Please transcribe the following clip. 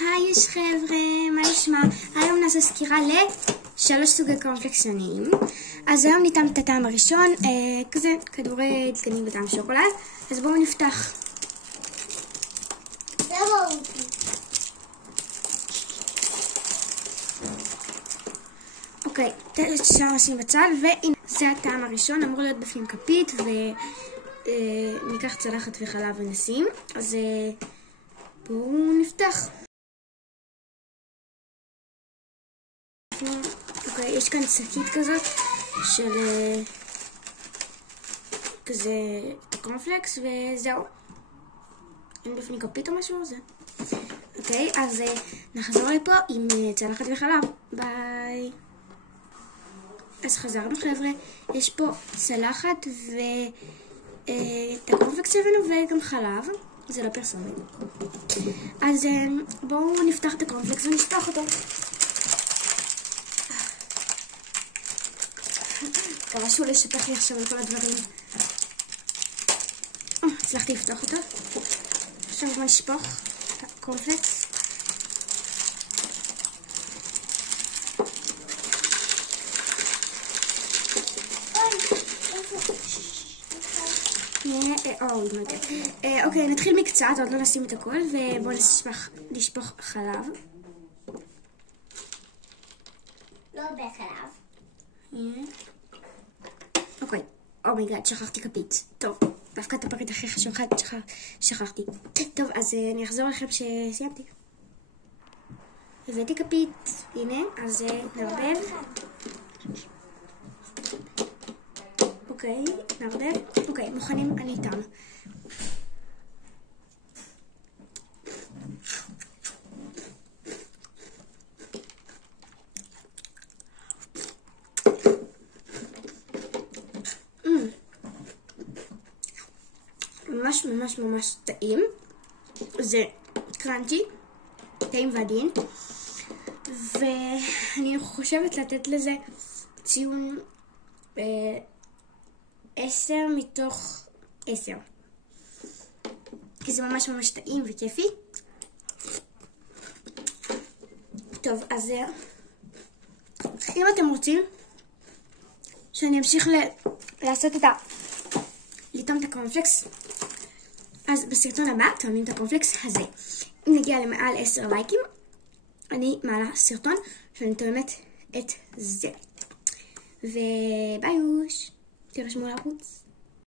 היי יש חבר'ה, מה נשמע? היום נעשה סקירה ל3 סוגי קורנפלקס שונים. אז היום ניתן את הטעם הראשון, כזה כדורי דגנים בטעם שוקולד. אז בואו נפתח. אוקיי, אפשר לשים בצד, והנה זה הטעם הראשון, אמור להיות בפנים כפית, וניקח צלחת וחלב ונשים. אז בואו נפתח. אוקיי, יש כאן שקית כזאת של כזה קורנפלקס וזהו. אין בפנים כפית או משהו זה. אוקיי, אז נחזור לפה עם צלחת וחלב. ביי. אז חזרנו חבר'ה, יש פה צלחת ואת הקורנפלקס הבאנו וגם חלב, זה לא פרסומת. אז בואו נפתח את הקורנפלקס ונשפוך אותו. מקווה שהוא לא ישפך לי עכשיו על כל הדברים. הצלחתי לפתוח אותו. עכשיו בואו נשפוך את הקורנפלקס. אוקיי, נתחיל מקצת, עוד לא נשים את הכל, ובואו נשפוך חלב. לא בחלב. אוקיי, אומייגאד, שכחתי כפית. טוב, דווקא את הפריט הכי חשוב, שכחתי. טוב, אז אני אחזור לכם שסיימתי. הבאתי כפית, הנה, אז נערבב. אוקיי, נערבב. אוקיי, מוכנים, אני איתם. ממש ממש ממש טעים. זה קראנצ'י, טעים ועדין, ואני חושבת לתת לזה ציון 10 מתוך 10, כי זה ממש ממש טעים וכיפי. טוב, אז אם אתם רוצים שאני אמשיך לעשות לטעום את הקורנפלקס, אז בסרטון הבא טועמים את הקורנפלקס הזה. אם נגיע למעל 10 לייקים, אני מעלה סרטון שאני טועמת את זה. וביי יוש, תירשמו לערוץ.